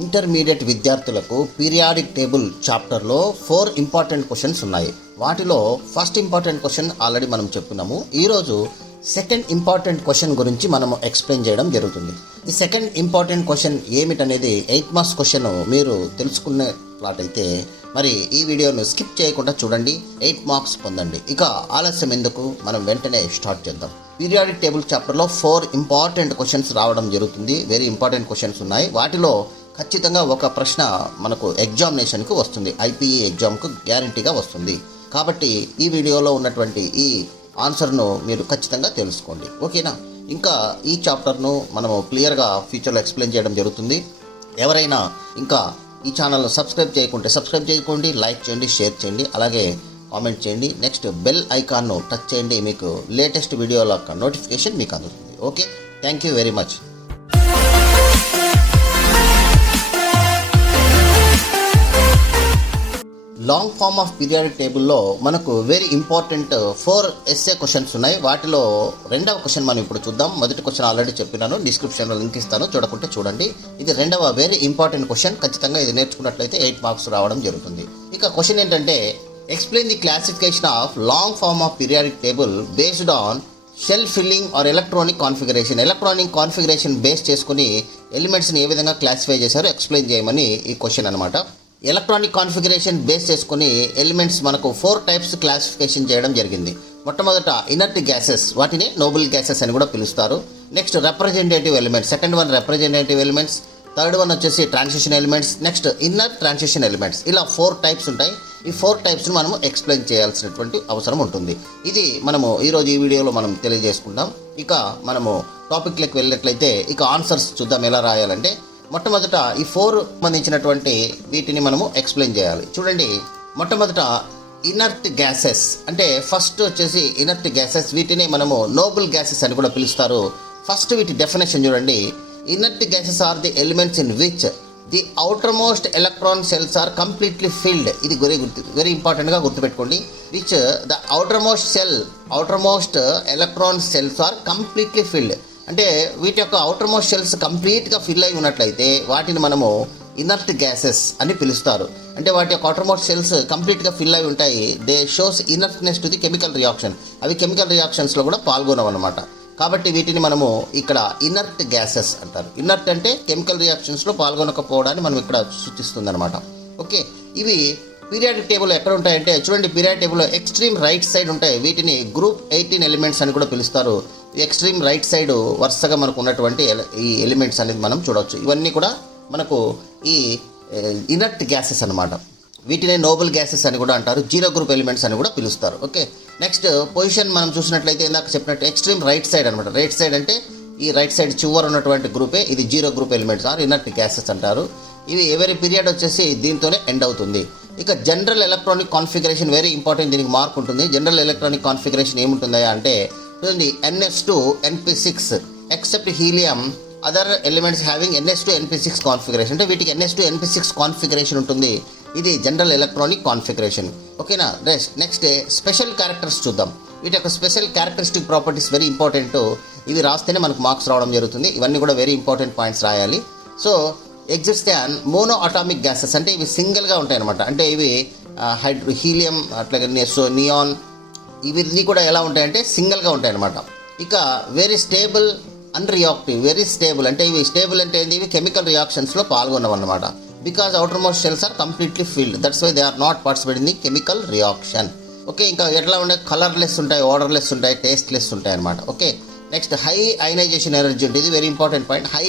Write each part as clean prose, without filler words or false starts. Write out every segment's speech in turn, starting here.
Intermediate విద్యార్థులకు periodic table చాప్టర్లో 4 important questions ఉన్నాయి. వాటిలో ఫస్ట్ ఇంపార్టెంట్ క్వశ్చన్ ఆల్రెడీ మనం చెప్పుకున్నాము. ఈరోజు సెకండ్ ఇంపార్టెంట్ క్వశ్చన్ గురించి మనము ఎక్స్ప్లెయిన్ చేయడం జరుగుతుంది. ఈ సెకండ్ ఇంపార్టెంట్ క్వశ్చన్ ఏమిటనేది 8 మార్క్స్ క్వశ్చన్ మీరు తెలుసుకున్నట్లయితే మరి ఈ వీడియోను స్కిప్ చేయకుండా చూడండి, 8 మార్క్స్ పొందండి. ఇక ఆలస్యం ఎందుకు, మనం వెంటనే స్టార్ట్ చేద్దాం. పీరియాడిక్ టేబుల్ చాప్టర్లో 4 ఇంపార్టెంట్ క్వశ్చన్స్ రావడం జరుగుతుంది. వెరీ ఇంపార్టెంట్ క్వశ్చన్స్ ఉన్నాయి. వాటిలో ఖచ్చితంగా ఒక ప్రశ్న మనకు ఎగ్జామినేషన్కి వస్తుంది, ఐపీఈ ఎగ్జామ్కు గ్యారంటీగా వస్తుంది. కాబట్టి ఈ వీడియోలో ఉన్నటువంటి ఈ ఆన్సర్ను మీరు ఖచ్చితంగా తెలుసుకోండి, ఓకేనా? ఇంకా ఈ చాప్టర్ను మనము క్లియర్గా ఫ్యూచర్లో ఎక్స్ప్లెయిన్ చేయడం జరుగుతుంది. ఎవరైనా ఇంకా ఈ ఛానల్ను సబ్స్క్రైబ్ చేయకుంటే సబ్స్క్రైబ్ చేయకండి, లైక్ చేయండి, షేర్ చేయండి, అలాగే కామెంట్ చేయండి. నెక్స్ట్ బెల్ ఐకాన్ను టచ్ చేయండి, మీకు లేటెస్ట్ వీడియోల యొక్క నోటిఫికేషన్ మీకు అందుతుంది. Okay, thank you very much. Long form of periodic టేబుల్లో మనకు వెరీ ఇంపార్టెంట్ 4 ఎస్ఏ క్వశ్చన్స్ ఉన్నాయి. వాటిలో రెండవ క్వశ్చన్ మనం ఇప్పుడు చూద్దాం. మొదటి క్వశ్చన్ ఆల్రెడీ చెప్పినాను, డిస్క్రిప్షన్లో లింక్ ఇస్తాను, చూడకుంటే చూడండి. ఇది రెండవ వెరీ ఇంపార్టెంట్ క్వశ్చన్. ఖచ్చితంగా ఇది నేర్చుకున్నట్లయితే 8 మార్క్స్ రావడం జరుగుతుంది. ఇక క్వశ్చన్ ఏంటంటే, explain the classification of long form of periodic table based on shell filling or electronic configuration. Electronic configuration base చేసుకుని ఎలిమెంట్స్ని ఏ విధంగా క్లాసిఫై చేశారో ఎక్స్ప్లెయిన్ చేయమని ఈ క్వశ్చన్ అనమాట. ఎలక్ట్రానిక్ కాన్ఫిగరేషన్ బేస్ చేసుకుని ఎలిమెంట్స్ మనకు 4 టైప్స్ క్లాసిఫికేషన్ చేయడం జరిగింది. మొట్టమొదట ఇనర్ట్ గ్యాసెస్, వాటిని నోబుల్ గ్యాసెస్ అని కూడా పిలుస్తారు. Next representative elements, second one representative elements, third one వచ్చేసి transition elements, next inner transition elements. ఇలా 4 టైప్స్ ఉంటాయి. ఈ 4 టైప్స్ని మనము ఎక్స్ప్లెయిన్ చేయాల్సినటువంటి అవసరం ఉంటుంది. ఇది మనము ఈరోజు ఈ వీడియోలో మనం తెలియజేసుకుంటాం. ఇక మనము టాపిక్లోకి వెళ్ళినట్లయితే ఇక ఆన్సర్స్ చూద్దాం ఎలా రాయాలంటే. మొట్టమొదట ఈ 4 సంబంధించినటువంటి వీటిని మనము ఎక్స్ప్లెయిన్ చేయాలి. చూడండి, మొట్టమొదట ఇనర్ట్ గ్యాసెస్ అంటే ఫస్ట్ వచ్చేసి ఇనర్ట్ గ్యాసెస్, వీటిని మనము నోబుల్ గ్యాసెస్ అని కూడా పిలుస్తారు. ఫస్ట్ వీటి డెఫినేషన్ చూడండి. Inert gases are the elements in which the outermost electron shells are completely filled. ఇది వెరీ ఇంపార్టెంట్గా గుర్తుపెట్టుకోండి. Which the outermost electron shells are completely filled అంటే వీటి యొక్క అవుటర్ మోస్ట్ షెల్స్ కంప్లీట్గా ఫిల్ అయి ఉన్నట్లయితే వాటిని మనము ఇనర్ట్ గ్యాసెస్ అని పిలుస్తారు. అంటే వాటి యొక్క అవుటర్ మోస్ట్ షెల్స్ కంప్లీట్గా ఫిల్ అయి ఉంటాయి. They shows inertness to the chemical reaction. అవి కెమికల్ రియాక్షన్స్లో కూడా పాల్గొనవన్నమాట. కాబట్టి వీటిని మనము ఇక్కడ ఇనర్ట్ గ్యాసెస్ అంటారు. ఇనర్ట్ అంటే కెమికల్ రియాక్షన్స్లో పాల్గొనకపోవడాన్ని మనం ఇక్కడ సూచిస్తుంది అనమాట. ఓకే, ఇవి పీరియాడిక్ టేబుల్ ఎక్కడ ఉంటాయంటే చూడండి, పీరియాడిక్ టేబుల్లో ఎక్స్ట్రీమ్ రైట్ సైడ్ ఉంటాయి. వీటిని గ్రూప్ 18 ఎలిమెంట్స్ అని కూడా పిలుస్తారు. ఎక్స్ట్రీమ్ రైట్ సైడ్ వరుసగా మనకు ఉన్నటువంటి ఈ ఎలిమెంట్స్ అనేది మనం చూడవచ్చు. ఇవన్నీ కూడా మనకు ఈ ఇనర్ట్ గ్యాసెస్ అనమాట. వీటిని నోబుల్ గ్యాసెస్ అని కూడా అంటారు. జీరో గ్రూప్ ఎలిమెంట్స్ అని కూడా పిలుస్తారు. ఓకే, నెక్స్ట్ పొజిషన్ మనం చూసినట్లయితే ఇందాక చెప్పినట్టు ఎక్స్ట్రీమ్ రైట్ సైడ్ అనమాట. రైట్ సైడ్ అంటే ఈ రైట్ సైడ్ చివర ఉన్నటువంటి గ్రూపే ఇది zero group elements are inert gases అంటారు. ఇవి ఎవరి పీరియడ్ వచ్చేసి దీంతోనే ఎండ్ అవుతుంది. ఇక general electronic configuration very important, దీనికి మార్క్ ఉంటుంది. జనరల్ ఎలక్ట్రానిక్ కాన్ఫిగరేషన్ ఏముంటుందా అంటే చూడండి, NS2 NP6 except helium other elements having NS2 NP6 configuration. అంటే వీటికి NS2 NP6 కాన్ఫిగరేషన్ ఉంటుంది. ఇది జనరల్ ఎలక్ట్రానిక్ కాన్ఫిగరేషన్. ఓకేనా? నెక్స్ట్ స్పెషల్ క్యారెక్టర్స్ చూద్దాం. వీటి యొక్క special characteristic properties very important. ఇవి రాస్తేనే మనకు మార్క్స్ రావడం జరుగుతుంది. ఇవన్నీ కూడా వెరీ ఇంపార్టెంట్ పాయింట్స్ రాయాలి. So exist and mono atomic gases అంటే ఇవి సింగిల్గా ఉంటాయి అనమాట. అంటే ఇవి హీలియం అట్లాగే నియాన్ ఇవన్నీ కూడా ఎలా ఉంటాయంటే సింగిల్గా ఉంటాయి అనమాట. ఇక very stable unreactive. Very stable అంటే ఇవి స్టేబుల్ అంటే ఇవి కెమికల్ రియాక్షన్స్లో పాల్గొనవన్నమాట. Because outer most shells are completely filled, that's why they are not participate in the chemical reaction. Okay, ఇంకా ఎట్లా ఉండే కలర్లెస్ ఉంటాయి, ఓడర్లెస్ ఉంటాయి, టేస్ట్లెస్ ఉంటాయి అనమాట. Okay, next high ionisation energy ఉంటుంది. ఇది very important point. High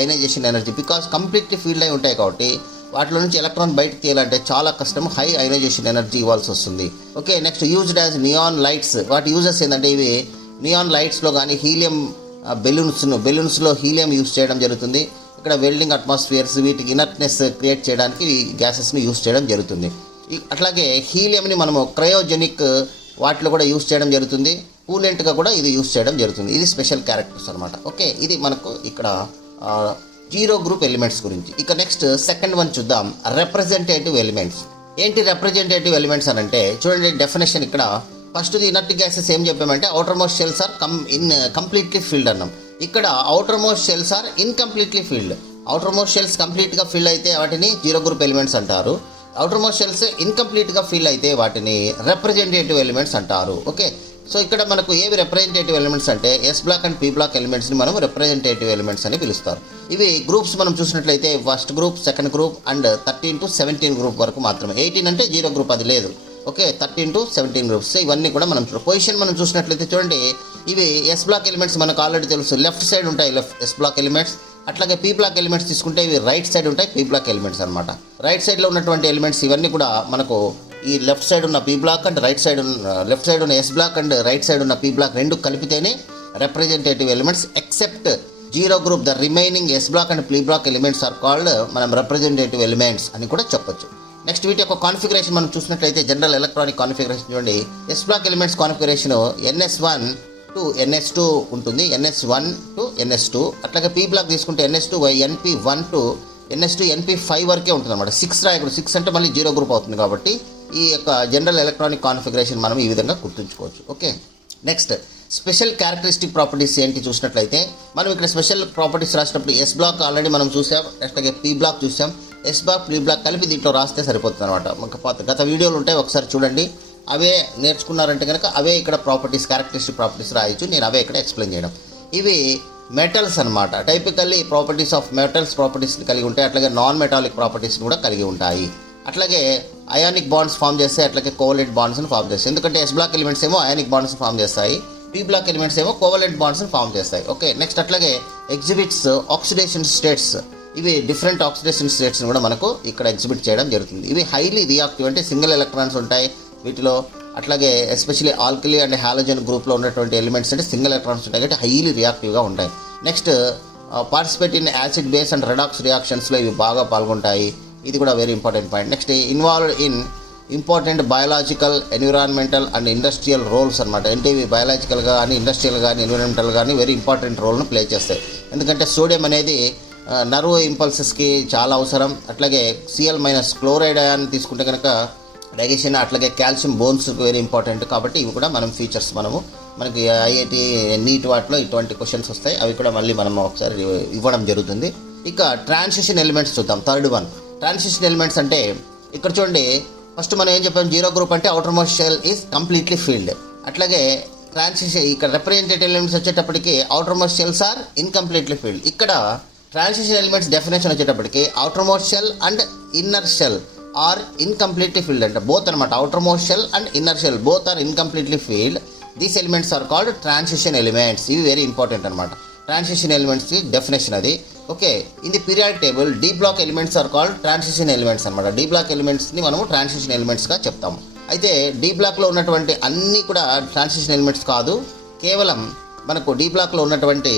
ionisation energy because completely field అయి ఉంటాయి కాబట్టి వాటిలో నుంచి ఎలక్ట్రాన్ బయటకు తీయాలంటే చాలా కష్టం. హై అయనైజేషన్ ఎనర్జీ ఇవ్వాల్సి వస్తుంది. Okay, next used as neon lights. వాటి యూజెస్ ఏంటంటే ఇవి నియాన్ లైట్స్లో కానీ హీలియం బెలూన్స్లో హీలియం యూజ్ చేయడం జరుగుతుంది. ఇక్కడ వెల్డింగ్ అట్మాస్ఫియర్స్ వీటికి ఇనర్ట్నెస్ క్రియేట్ చేయడానికి ఈ గ్యాసెస్ని యూజ్ చేయడం జరుగుతుంది. అట్లాగే హీలియంని మనము క్రయోజెనిక్ వాటిలో కూడా యూజ్ చేయడం జరుగుతుంది. కూలెంట్గా కూడా ఇది యూజ్ చేయడం జరుగుతుంది. ఇది స్పెషల్ క్యారెక్టర్స్ అనమాట. ఓకే, ఇది మనకు ఇక్కడ జీరో గ్రూప్ ఎలిమెంట్స్ గురించి. ఇక నెక్స్ట్ సెకండ్ వన్ చూద్దాం, రిప్రజెంటేటివ్ ఎలిమెంట్స్. ఏంటి రిప్రజెంటేటివ్ ఎలిమెంట్స్ అని అంటే చూడండి, డెఫినేషన్ ఇక్కడ ఫస్ట్ ఇనర్ట్ గ్యాసెస్ ఏం చెప్పామంటే outer most shells are completely filled అన్నాం. ఇక్కడ outer most shells are incompletely filled. Outer most shells కంప్లీట్గా ఫిల్ అయితే వాటిని జీరో గ్రూప్ ఎలిమెంట్స్ అంటారు. అవుటర్ మోస్ట్ షెల్స్ ఇన్కంప్లీట్గా ఫిల్ అయితే వాటిని రిప్రజెంటేటివ్ ఎలిమెంట్స్ అంటారు. ఓకే, సో ఇక్కడ మనకు ఏవి రిప్రజెంటేటివ్ ఎలిమెంట్స్ అంటే S block and P black ఎలిమెంట్స్ని మనం రిప్రజెంటేటివ్ ఎలిమెంట్స్ అని పిలుస్తారు. ఇవి గ్రూప్స్ మనం చూసినట్లయితే first group, second group and 13 to 17 group వరకు మాత్రమే. 18 అంటే జీరో గ్రూప్, అది లేదు. ఓకే, 13 to 17 గ్రూప్స్ ఇవన్నీ కూడా మనం పొజిషన్ మనం చూసినట్లయితే చూడండి, ఇవి ఎస్ బ్లాక్ ఎలిమెంట్స్ మనకు ఆల్రెడీ తెలుసు, లెఫ్ట్ సైడ్ ఉంటాయి ఎస్ బ్లాక్ ఎలిమెంట్స్. అట్లాగే పీ బ్లాక్ ఎలిమెంట్స్ తీసుకుంటే ఇవి రైట్ సైడ్ ఉంటాయి పీ బ్లాక్ ఎలిమెంట్స్ అనమాట. రైట్ సైడ్లో ఉన్నటువంటి ఎలిమెంట్స్ ఇవన్నీ కూడా మనకు ఈ లెఫ్ట్ సైడ్ ఉన్న P block and right side left side ఉన్న S block and right side ఉన్న పీ బ్లాక్ రెండు కలిపితేనే representative elements. Except zero group, the remaining S block and P block elements are called మనం representative elements అని కూడా చెప్పొచ్చు. Next వీటి యొక్క కాన్ఫిగరేషన్ మనం చూసినట్లయితే జనరల్ ఎలక్ట్రానిక్ కాన్ఫిగరేషన్ చూడండి. S block elements configuration NS1 to NS2 ఉంటుంది, NS1 to NS2. అట్లాగే పీ బ్లాక్ తీసుకుంటే NS2 NP1 to NS2 NP5 వరకే ఉంటుంది అనమాట. 6 రాయకూడదు, 6 అంటే మళ్ళీ జీరో గ్రూప్ అవుతుంది. కాబట్టి ఈ యొక్క జనరల్ ఎలక్ట్రానిక్ కాన్ఫిగరేషన్ మనం ఈ విధంగా గుర్తుంచుకోవచ్చు. Okay, next special characteristic properties ఏంటి చూసినట్లయితే మనం ఇక్కడ స్పెషల్ ప్రాపర్టీస్ రాసినప్పుడు ఎస్ బ్లాక్ ఆల్రెడీ మనం చూసాం, అట్లాగే పీ బ్లాక్ చూసాం. ఎస్ బ్లాక్ పీ బ్లాక్ కలిపి దీంట్లో రాస్తే సరిపోతుంది అనమాట. గత వీడియోలు ఉంటాయి, ఒకసారి చూడండి. అవే నేర్చుకున్నారంటే కనుక అవే ఇక్కడ ప్రాపర్టీస్, క్యారెక్టరిస్టిక్ ప్రాపర్టీస్ రాయొచ్చు. నేను అవే ఇక్కడ ఎక్స్ప్లెయిన్ చేయడం. ఇవి మెటల్స్ అనమాట. టైపికల్లీ ప్రాపర్టీస్ ఆఫ్ మెటల్స్ ప్రాపర్టీస్ని కలిగి ఉంటాయి. అట్లాగే నాన్ మెటాలిక్ ప్రాపర్టీస్ని కూడా కలిగి ఉంటాయి. అట్లాగే అయానిక్ బాండ్స్ ఫామ్ చేస్తాయి, అట్లాగే కోవలెంట్ బాండ్స్ని ఫామ్ చేస్తాయి. ఎందుకంటే ఎస్ బ్లాక్ ఎలిమెంట్స్ ఏమో అయానిక్ బాండ్స్ని ఫామ్ చేస్తాయి, పీ బ్లాక్ ఎలిమెంట్స్ ఏమో కోవలెంట్ బాండ్స్ని ఫామ్ చేస్తాయి. ఓకే, నెక్స్ట్ అట్లాగే ఎగ్జిబిట్స్ ఆక్సిడేషన్ స్టేట్స్. ఇవి డిఫరెంట్ ఆక్సిడేషన్ స్టేట్స్ని కూడా మనకు ఇక్కడ ఎగ్జిబిట్ చేయడం జరుగుతుంది. ఇవి హైలీ రియాక్టివ్, అంటే సింగిల్ ఎలక్ట్రాన్స్ ఉంటాయి వీటిలో. అట్లాగే ఎస్పెషల్లీ ఆల్కలీ అండ్ హాలోజన్ గ్రూప్లో ఉన్నటువంటి ఎలిమెంట్స్ అంటే సింగిల్ ఎలక్ట్రాన్స్ ఉంటాయి కాబట్టి హైలీ రియాక్టివ్గా ఉంటాయి. Next participate in acid base and redox రియాక్షన్స్లో ఇవి బాగా పాల్గొంటాయి. ఇది కూడా very important point. Next involved in important biological, environmental and industrial roles అనమాట. అంటే ఇవి బయాలజికల్ కానీ, ఇండస్ట్రియల్ కానీ, ఎన్విరాన్మెంటల్ కానీ వెరీ ఇంపార్టెంట్ రోల్ను ప్లే చేస్తాయి. ఎందుకంటే సోడియం అనేది నర్వ్ ఇంపల్సెస్కి చాలా అవసరం. అట్లాగే Cl- క్లోరైడ్ అయాన్ తీసుకుంటే కనుక డైజెషన్, అట్లాగే కాల్షియం బోన్స్కి వెరీ ఇంపార్టెంట్. కాబట్టి ఇవి కూడా మనం ఫీచర్స్ మనకి IIT నీట్ వాటిలో ఇటువంటి క్వశ్చన్స్ వస్తాయి. అవి కూడా మళ్ళీ మనం ఒకసారి ఇవ్వడం జరుగుతుంది. ఇక ట్రాన్సిషన్ ఎలిమెంట్స్ చూద్దాం. థర్డ్ వన్ ట్రాన్సిషన్ ఎలిమెంట్స్ అంటే ఇక్కడ చూడండి, ఫస్ట్ మనం ఏం చెప్పాం, జీరో గ్రూప్ అంటే outermost shell is completely filled. అట్లాగే ట్రాన్సిషన్ ఇక్కడ రిప్రజెంటేటివ్ ఎలిమెంట్స్ వచ్చేటప్పటికి outer most shells are incompletely filled. ఇక్కడ ట్రాన్సిషన్ ఎలిమెంట్స్ డెఫినేషన్ వచ్చేటప్పటికి outermost shell and inner shell are incompletely filled అంటే బోత్ అనమాట. Outermost shell and inner shell both are incompletely filled. These elements are called transition elements. ఇవి very important అనమాట. Transition ఎలిమెంట్స్కి definition అది. Okay, in the periodic table d block elements are called transition elements అనమాట. D block ఎలిమెంట్స్ని మనము transition ఎలిమెంట్స్గా చెప్తాము. అయితే D బ్లాక్లో ఉన్నటువంటి అన్నీ కూడా ట్రాన్సిషన్ ఎలిమెంట్స్ కాదు. కేవలం మనకు డి బ్లాక్లో ఉన్నటువంటి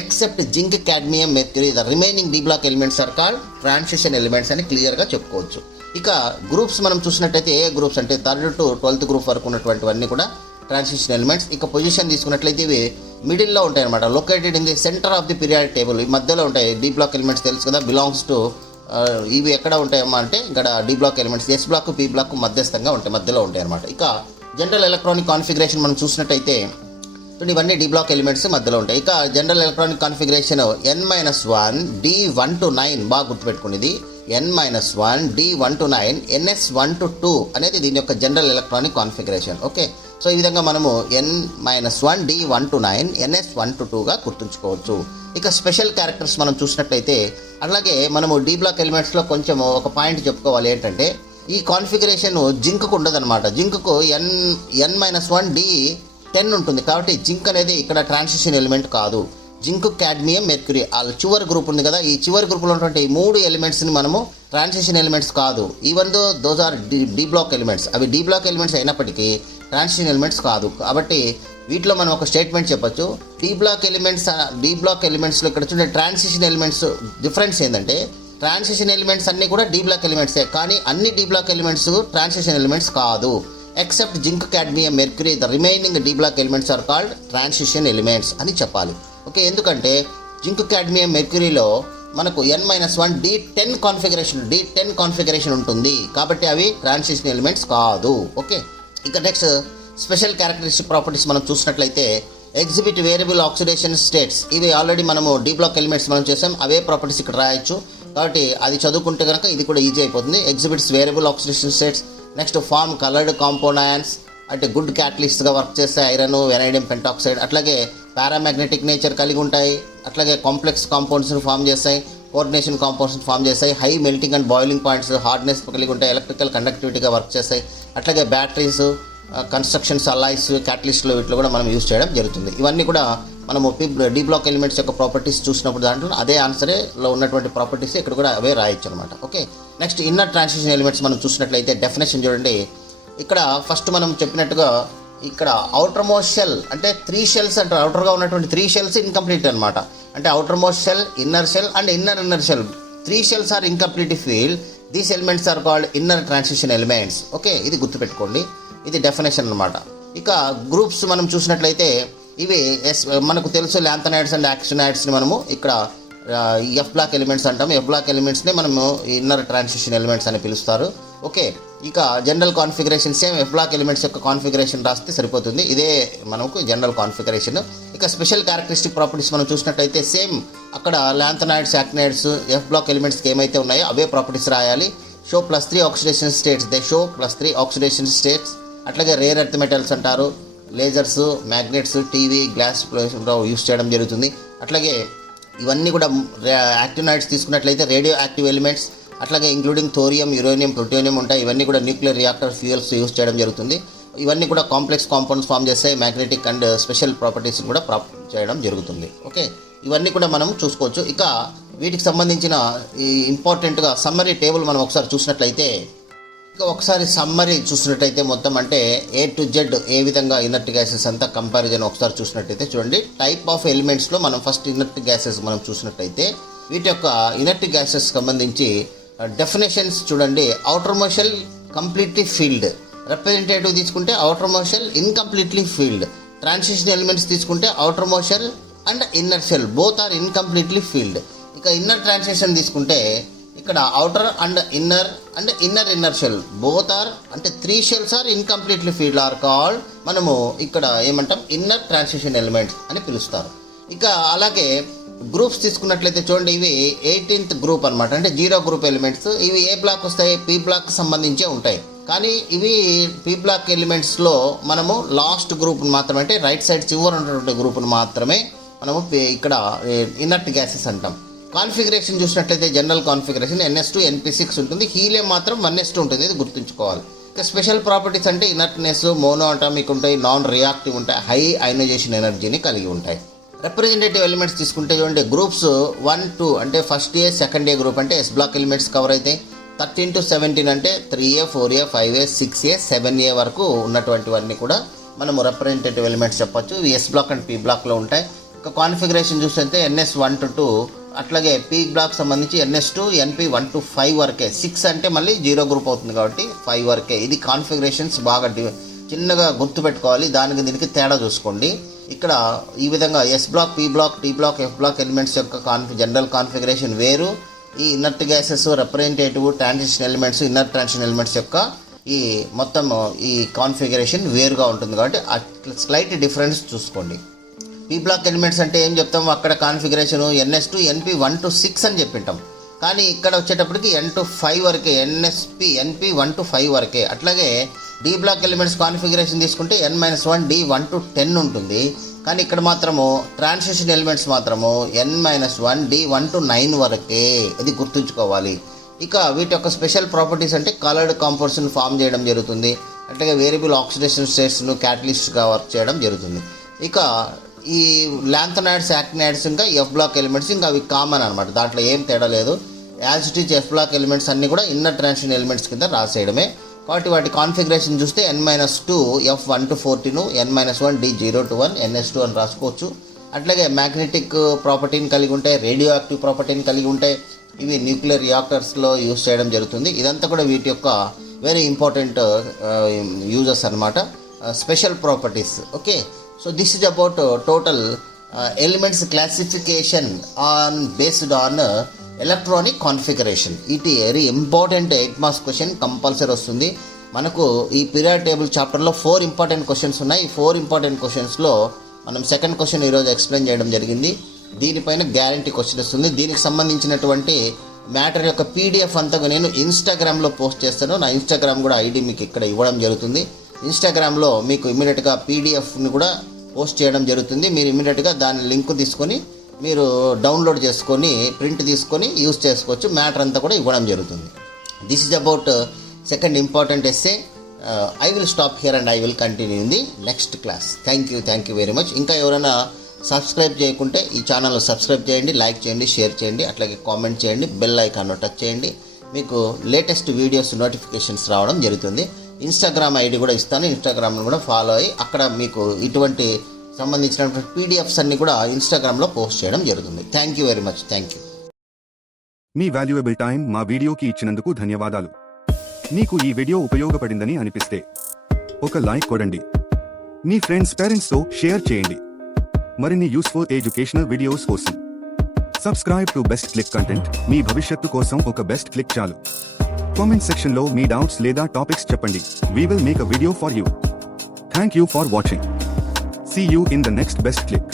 except zinc, cadmium, mercury, the remaining D block elements are called transition elements అని క్లియర్గా చెప్పుకోవచ్చు. ఇక గ్రూప్స్ మనం చూసినట్టయితే ఏ గ్రూప్స్ అంటే 3rd to 12th గ్రూప్ వరకు ఉన్నటువంటివన్నీ కూడా ట్రాన్సిషన్ ఎలిమెంట్స్. ఇక పొజిషన్ తీసుకున్నట్లయితే ఇవి మిడిల్లో ఉంటాయి అనమాట. Located in the centre of the periodic table. ఈ మధ్యలో ఉంటాయి. డి బ్లాక్ ఎలిమెంట్స్ తెలుసు కదా, బిలాంగ్స్ టు ఇవి ఎక్కడ ఉంటాయమ్మా అంటే ఇక్కడ d block elements s block P block మధ్యస్థంగా ఉంటాయి, మధ్యలో ఉంటాయి అనమాట. ఇక జనరల్ ఎలక్ట్రానిక్ కాన్ఫిగరేషన్ మనం చూసినట్టయితే ఇవన్నీ డి బ్లాక్ ఎలిమెంట్స్ మధ్యలో ఉంటాయి. ఇక general electronic configuration N-1 D1 to 9 బాగా గుర్తుపెట్టుకునేది. N-1 D1 to 9 NS1 to 2 అనేది దీని యొక్క general electronic configuration. Okay, so ఈ విధంగా మనము N-1 D1 to 9 NS1 to 2గా గుర్తుంచుకోవచ్చు. ఇక స్పెషల్ క్యారెక్టర్స్ మనం చూసినట్లయితే అలాగే మనము డి బ్లాక్ ఎలిమెంట్స్లో కొంచెం ఒక పాయింట్ చెప్పుకోవాలి. ఏంటంటే ఈ కాన్ఫిగరేషన్ జింక్కు ఉండదన్నమాట. జింక్కు N-1 D10 ఉంటుంది. కాబట్టి జింక్ అనేది ఇక్కడ ట్రాన్సిషన్ ఎలిమెంట్ కాదు. జింక్, కాడ్మియం, మెర్క్యూరీ ఆ చివరి గ్రూప్ ఉంది కదా, ఈ చివరి గ్రూప్లో ఉన్నటువంటి ఈ 3 ఎలిమెంట్స్ని మనము ట్రాన్సిషన్ ఎలిమెంట్స్ కాదు. Even though those are d block elements. అవి డి బ్లాక్ ఎలిమెంట్స్ అయినప్పటికీ ట్రాన్సిషన్ ఎలిమెంట్స్ కాదు. కాబట్టి వీటిలో మనం ఒక స్టేట్మెంట్ చెప్పొచ్చు. డి బ్లాక్ ఎలిమెంట్స్లో ఇక్కడ చూడండి ట్రాన్సిషన్ ఎలిమెంట్స్ డిఫరెన్స్ ఏంటంటే ట్రాన్సిషన్ ఎలిమెంట్స్ అన్నీ కూడా డి బ్లాక్ ఎలిమెంట్సే, కానీ అన్ని D block elements transition elements కాదు. Except zinc, cadmium, mercury, the remaining D block elements are called transition elements అని చెప్పాలి. ఓకే, ఎందుకంటే జింక్, కాడ్మియం, మెర్క్యూరీలో మనకు N-1 D10 కాన్ఫిగరేషన్ ఉంటుంది. కాబట్టి అవి ట్రాన్సిషన్ ఎలిమెంట్స్ కాదు. ఓకే, ఇక నెక్స్ట్ స్పెషల్ క్యారెక్టరిస్టిక్ ప్రాపర్టీస్ మనం చూసినట్లయితే ఎగ్జిబిట్ వేరియబుల్ ఆక్సిడేషన్ స్టేట్స్, ఇవి ఆల్రెడీ మనము డి బ్లాక్ ఎలిమెంట్స్ మనం చేసాం, అవే ప్రాపర్టీస్ ఇక్కడ రాయొచ్చు. కాబట్టి అది చదువుకుంటే కనుక ఇది కూడా ఈజీ అయిపోతుంది. Exhibits variable oxidation states. Next form coloured compound ions, అంటే గుడ్ క్యాటలిస్ట్గా వర్క్ చేస్తే ఐరన్, వెనైడియం పెంటాక్సైడ్. అట్లాగే పారామాగ్నెటిక్ నేచర్ కలిగి ఉంటాయి. అట్లాగే కాంప్లెక్స్ కాంపౌండ్స్ని ఫామ్ చేస్తాయి, కోఆర్డినేషన్ కాంపౌండ్స్ని ఫామ్ చేస్తాయి. High melting and boiling points, hardness కలిగి ఉంటాయి, ఎలక్ట్రికల్ కండక్టివిటీగా వర్క్ చేస్తాయి. అట్లాగే బ్యాటరీస్, కన్స్ట్రక్షన్స్, అలాయ్స్, క్యాటలిస్ట్లు వీటిలో కూడా మనం యూజ్ చేయడం జరుగుతుంది. ఇవన్నీ కూడా మనము డి బ్లాక్ ఎలిమెంట్స్ యొక్క ప్రాపర్టీస్ చూసినప్పుడు దాంట్లో అదే ఆన్సరేలో ఉన్నటువంటి ప్రాపర్టీస్ ఇక్కడ కూడా అవే రాయొచ్చు అనమాట. Okay, next inner transition elements మనం చూసినట్లయితే డెఫినేషన్ చూడండి. ఇక్కడ ఫస్ట్ మనం చెప్పినట్టుగా ఇక్కడ అవుటర్ మోస్ట్ షెల్ అంటే 3 షెల్స్ అంటారు. అవుటర్గా ఉన్నటువంటి 3 షెల్స్ ఇన్కంప్లీట్ అనమాట. అంటే outermost shell, inner shell and inner shell, 3 shells are incomplete filled. These elements are called inner transition elements. Okay, ఇది గుర్తుపెట్టుకోండి, ఇది డెఫినేషన్ అనమాట. ఇక గ్రూప్స్ మనం చూసినట్లయితే ఇవి మనకు తెలుసు, ల్యాంథనైడ్స్ అండ్ యాక్టినైడ్స్ని మనము ఇక్కడ ఎఫ్ బ్లాక్ ఎలిమెంట్స్ అంటాము. ఎఫ్ బ్లాక్ ఎలిమెంట్స్ని మనము ఇన్నర్ ట్రాన్సిషన్ ఎలిమెంట్స్ అని పిలుస్తారు. ఓకే, ఇక general configuration same F block elements యొక్క కాన్ఫిగరేషన్ రాస్తే సరిపోతుంది. ఇదే మనకు జనరల్ కాన్ఫిగరేషన్. ఇక స్పెషల్ క్యారెక్టరిస్టిక్ ప్రాపర్టీస్ మనం చూసినట్లయితే సేమ్ అక్కడ ల్యాంథనైడ్స్, యాక్టినైడ్స్, ఎఫ్ బ్లాక్ ఎలిమెంట్స్కి ఏమైతే ఉన్నాయో అవే ప్రాపర్టీస్ రాయాలి. Show +3 oxidation states, they show +3 oxidation states. అట్లాగే రేర్ ఎర్త్ మెటల్స్ అంటారు, lasers, magnets, TV, glass use చేయడం జరుగుతుంది. అట్లాగే ఇవన్నీ కూడా యాక్టినైడ్స్ తీసుకున్నట్లయితే రేడియో యాక్టివ్ ఎలిమెంట్స్, అట్లాగే ఇంక్లూడింగ్ థోరియం, యురేనియం, ప్లూటోనియం ఉంటాయి. ఇవన్నీ కూడా న్యూక్లియర్ రియాక్టర్ ఫ్యూయల్స్ యూస్ చేయడం జరుగుతుంది. ఇవన్నీ కూడా కాంప్లెక్స్ కాంపౌండ్స్ ఫామ్ చేస్తాయి. మ్యాగ్నెటిక్ అండ్ స్పెషల్ ప్రాపర్టీస్ కూడా చేయడం జరుగుతుంది. ఓకే, ఇవన్నీ కూడా మనం చూసుకోవచ్చు. ఇక వీటికి సంబంధించిన ఈ ఇంపార్టెంట్గా సమ్మరీ టేబుల్ మనం ఒకసారి చూసినట్లయితే, ఒకసారి సమ్మరీ చూసినట్టయితే మొత్తం అంటే A to Z ఏ విధంగా ఇనర్ట్ గ్యాసెస్ అంతా కంపారిజన్ ఒకసారి చూసినట్టయితే చూడండి. టైప్ ఆఫ్ ఎలిమెంట్స్లో మనం ఫస్ట్ ఇనర్ట్ గ్యాసెస్ మనం చూసినట్టయితే వీటి యొక్క ఇనర్ట్ గ్యాసెస్ సంబంధించి డెఫినేషన్స్ చూడండి. Outer most completely filled, representative తీసుకుంటే outer most incompletely filled. Transition elements తీసుకుంటే outer most and inner shell both are incompletely filled. ఇక ఇన్నర్ ట్రాన్సిషన్ తీసుకుంటే ఇక్కడ outer and inner shell both are అంటే 3 shells are incompletely filled are called మనము ఇక్కడ ఏమంటాం inner transition elements అని పిలుస్తారు. ఇక అలాగే గ్రూప్స్ తీసుకున్నట్లయితే చూడండి, ఇవి 18th గ్రూప్ అనమాట. అంటే 0 గ్రూప్ ఎలిమెంట్స్. ఇవి ఏ బ్లాక్ వస్తాయి? పి బ్లాక్ సంబంధించే ఉంటాయి. కానీ ఇవి పి బ్లాక్ ఎలిమెంట్స్లో మనము లాస్ట్ గ్రూప్ మాత్రమే, అంటే రైట్ సైడ్ చివర ఉన్నటువంటి గ్రూప్ను మాత్రమే మనము ఇక్కడ ఇనర్ట్ గ్యాసెస్ అంటాం. కాన్ఫిగరేషన్ చూసినట్లయితే జనరల్ కాన్ఫిగరేషన్ NS2 NP6 ఉంటుంది. హీలియం మాత్రం 1s2 ఉంటుంది. ఇది గుర్తుంచుకోవాలి. ఇక స్పెషల్ ప్రాపర్టీస్ అంటే ఇనర్ట్నెస్, మోనో అటామిక్ ఉంటాయి, నాన్ రియాక్టివ్ ఉంటాయి, హై అయనైజేషన్ ఎనర్జీని కలిగి ఉంటాయి. రిప్రజెంటేటివ్ ఎలిమెంట్స్ తీసుకుంటే చూడండి, గ్రూప్స్ 1, 2 అంటే ఫస్ట్ ఏ, సెకండ్ ఏ గ్రూప్ అంటే ఎస్ బ్లాక్ ఎలిమెంట్స్ కవర్ అవుతాయి. 13 to 17 అంటే 3A, 4A, 5A, 6A, 7A వరకు ఉన్నటువంటివన్నీ కూడా మనము రిప్రజెంటేటివ్ ఎలిమెంట్స్ చెప్పొచ్చు. ఇవి ఎస్ బ్లాక్ అండ్ పి బ్లాక్లో ఉంటాయి. ఇక కాన్ఫిగరేషన్ చూస్తే NS1 to 2, అట్లాగే పి బ్లాక్ సంబంధించి NS2, NP 1 to 5 వరకే. 6 అంటే మళ్ళీ 0 గ్రూప్ అవుతుంది కాబట్టి 5 వరకే. ఇది కాన్ఫిగరేషన్స్ బాగా చిన్నగా గుర్తుపెట్టుకోవాలి. దానికి దీనికి తేడా చూసుకోండి. ఇక్కడ ఈ విధంగా S block, P block, D block, F block elements యొక్క జనరల్ కాన్ఫిగరేషన్ వేరు. ఈ inert gases, representative, transition elements, inner transition elements యొక్క ఈ మొత్తం ఈ కాన్ఫిగరేషన్ వేరుగా ఉంటుంది కాబట్టి స్లైట్ డిఫరెన్స్ చూసుకోండి. పి బ్లాక్ ఎలిమెంట్స్ అంటే ఏం చెప్తాం? అక్కడ కాన్ఫిగరేషన్ NS2, NP 1 to 6 అని చెప్పింటాం. కానీ ఇక్కడ వచ్చేటప్పటికి N to 5 వరకే, NP 1 to 5 వరకే. అట్లాగే డి బ్లాక్ ఎలిమెంట్స్ కాన్ఫిగరేషన్ తీసుకుంటే N-1, D 1 to 10 ఉంటుంది. కానీ ఇక్కడ మాత్రము ట్రాన్సిషన్ ఎలిమెంట్స్ మాత్రము N-1, D 1 to 9 వరకే. ఇది గుర్తుంచుకోవాలి. ఇక వీటి యొక్క స్పెషల్ ప్రాపర్టీస్ అంటే కలర్డ్ కాంపౌండ్స్ని ఫామ్ చేయడం జరుగుతుంది. అట్లాగే వేరియబుల్ ఆక్సిడేషన్ స్టేట్స్ను క్యాటలిస్ట్గా వర్క్ చేయడం జరుగుతుంది. ఇక ఈ ల్యాంథనైడ్స్, యాక్టినైడ్స్ ఇంకా ఎఫ్ బ్లాక్ ఎలిమెంట్స్ ఇంకా అవి కామన్ అనమాట. దాంట్లో ఏం తేడా లేదు. As it is F block elements అన్నీ కూడా ఇన్నర్ ట్రాన్సిషన్ ఎలిమెంట్స్ కింద రాసేయడమే. కాబట్టి వాటి కాన్ఫిగరేషన్ చూస్తే N-2 F 1 to 14, N-1 D 0 to 1, NS2 అని రాసుకోవచ్చు. అట్లాగే మ్యాగ్నెటిక్ ప్రాపర్టీని కలిగి ఉంటాయి, రేడియో యాక్టివ్ ప్రాపర్టీని కలిగి ఉంటాయి. ఇవి న్యూక్లియర్ రియాక్టర్స్లో యూజ్ చేయడం జరుగుతుంది. ఇదంతా కూడా వీటి యొక్క వెరీ ఇంపార్టెంట్ యూజెస్ అనమాట, special properties. Okay, so this is about total elements classification based on electronic configuration. It very important 8 marks question compulsory వస్తుంది మనకు. ఈ పీరియాడిక్ టేబుల్ చాప్టర్లో 4 ఇంపార్టెంట్ క్వశ్చన్స్ ఉన్నాయి. ఈ 4 ఇంపార్టెంట్ క్వశ్చన్స్లో మనం సెకండ్ క్వశ్చన్ ఈరోజు ఎక్స్ప్లెయిన్ చేయడం జరిగింది. దీనిపైన గ్యారంటీ క్వశ్చన్ వస్తుంది. దీనికి సంబంధించినటువంటి మ్యాటర్ యొక్క పీడిఎఫ్ అంతా నేను ఇన్స్టాగ్రామ్లో పోస్ట్ చేస్తాను. నా ఇన్స్టాగ్రామ్ కూడా ఐడి మీకు ఇక్కడ ఇవ్వడం జరుగుతుంది. ఇన్స్టాగ్రామ్లో మీకు ఇమీడియట్గా పీడిఎఫ్ని కూడా పోస్ట్ చేయడం జరుగుతుంది. మీరు ఇమీడియట్గా దాని లింక్ తీసుకొని మీరు డౌన్లోడ్ చేసుకొని ప్రింట్ తీసుకొని యూజ్ చేసుకోవచ్చు. మ్యాటర్ అంతా కూడా ఇవ్వడం జరుగుతుంది. This is about second important essay. I will stop here and I will continue in the next class. Thank you very much. ఇంకా ఎవరైనా సబ్స్క్రైబ్ చేయకుంటే ఈ ఛానల్ను సబ్స్క్రైబ్ చేయండి, లైక్ చేయండి, షేర్ చేయండి, అట్లాగే కామెంట్ చేయండి, బెల్ ఐకాన్ను టచ్ చేయండి. మీకు లేటెస్ట్ వీడియోస్ నోటిఫికేషన్స్ రావడం జరుగుతుంది. ఇన్స్టాగ్రామ్ ఐడి కూడా ఇస్తాను. ఇన్స్టాగ్రామ్ను కూడా ఫాలో అయ్యి అక్కడ మీకు ఇటువంటి సంబంధించినటువంటి పీడిఎఫ్స్ అన్ని కూడా ఇన్స్టాగ్రామ్లో పోస్ట్ చేయడం జరుగుతుంది. Thank you very much. Thank you. Me valuable time మా వీడియోకి ఇచ్చినందుకు ధన్యవాదాలు. మీకు ఈ వీడియో ఉపయోగపడిందని అనిపిస్తే ఒక లైక్ కొడండి. మీ ఫ్రెండ్స్ పేరెంట్స్తో షేర్ చేయండి. మరిన్ని యూస్ఫుల్ ఎడ్యుకేషనల్ వీడియోస్ కోసం subscribe to best click content. మీ భవిష్యత్తు కోసం ఒక బెస్ట్ క్లిక్ చాలు. కామెంట్ సెక్షన్లో మీ డౌట్స్ లేదా టాపిక్స్ చెప్పండి. We will make a video for you. Thank you for watching. See you in the next best click.